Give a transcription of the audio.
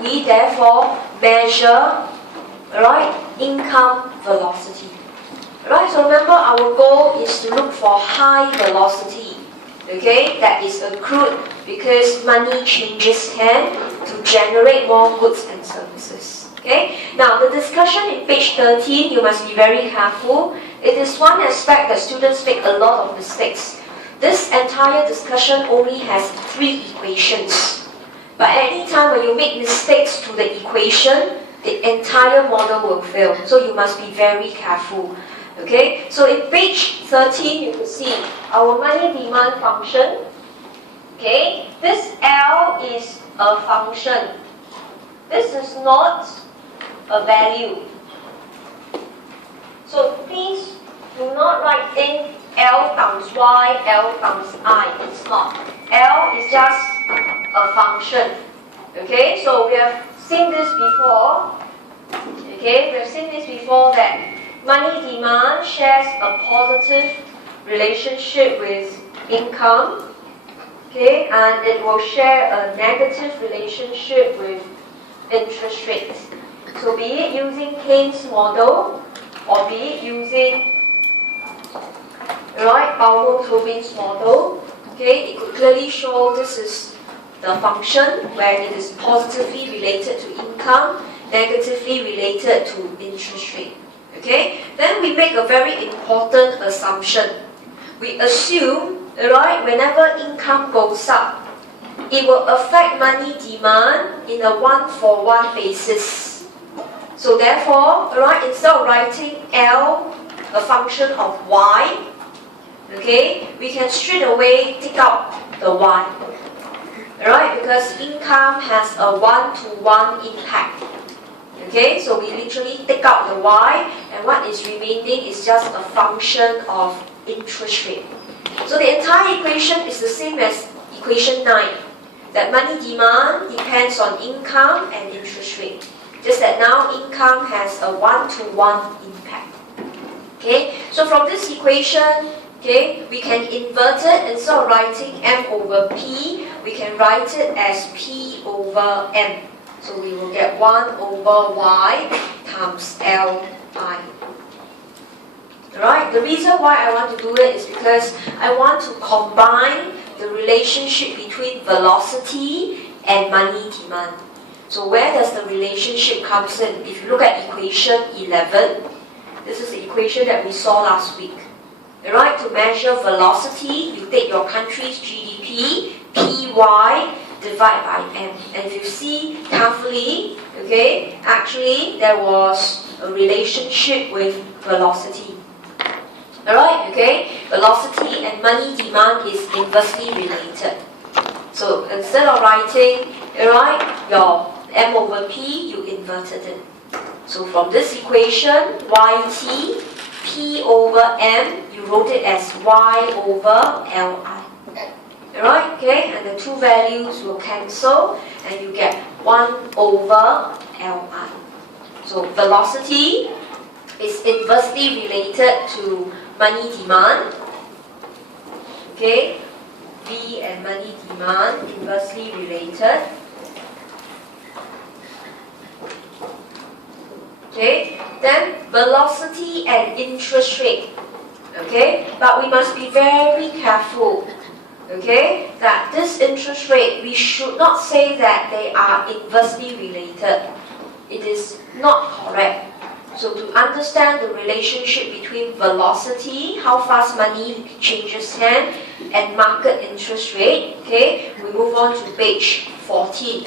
we therefore measure, right, income velocity? Right, so remember our goal is to look for high velocity, okay, that is accrued because money changes hand to generate more goods and services. Okay, now the discussion in page 13, you must be very careful. It is one aspect that students make a lot of mistakes. This entire discussion only has 3 equations. But any time when you make mistakes to the equation, the entire model will fail. So you must be very careful. Okay, so in page 13, you can see our money demand function. Okay, this L is a function. This is not a value. So please do not write in L times Y, L times I. It's not. L is just a function. Okay, so we have seen this before. Okay, we have seen this before that money demand shares a positive relationship with income. Okay, and it will share a negative relationship with interest rates. So be it using Keynes' model or be it using Baumol-Tobin's model, okay, it could clearly show this is the function where it is positively related to income, negatively related to interest rate. Okay, then we make a very important assumption. We assume, right, whenever income goes up, it will affect money demand in a one-for-one basis. So therefore, right, instead of writing L, a function of Y, okay, we can straight away take out the Y. Right, because income has a one-to-one impact. Okay, so we literally take out the Y, and what is remaining is just a function of interest rate. So the entire equation is the same as equation 9, that money demand depends on income and interest rate. Just that now income has a one-to-one impact. Okay, so from this equation, okay, we can invert it. Instead of writing M over P, we can write it as P over M. So we will get 1 over Y times Li. Right? The reason why I want to do it is because I want to combine the relationship between velocity and money demand. So where does the relationship come in? If you look at equation 11, this is the equation that we saw last week. Right? To measure velocity, you take your country's GDP, PY, divide by M. And if you see carefully, okay, actually there was a relationship with velocity. Alright, okay? Velocity and money demand is inversely related. So instead of writing, alright, your M over P, you inverted it. So from this equation, YT, P over M, you wrote it as Y over Li. Alright, okay, and the two values will cancel and you get 1 over Li. So velocity is inversely related to money demand. Okay, V and money demand inversely related. Okay, then velocity and interest rate. Okay, but we must be very careful. Okay, that this interest rate, we should not say that they are inversely related. It is not correct. So to understand the relationship between velocity, how fast money changes hand, and market interest rate, okay, we move on to page 14.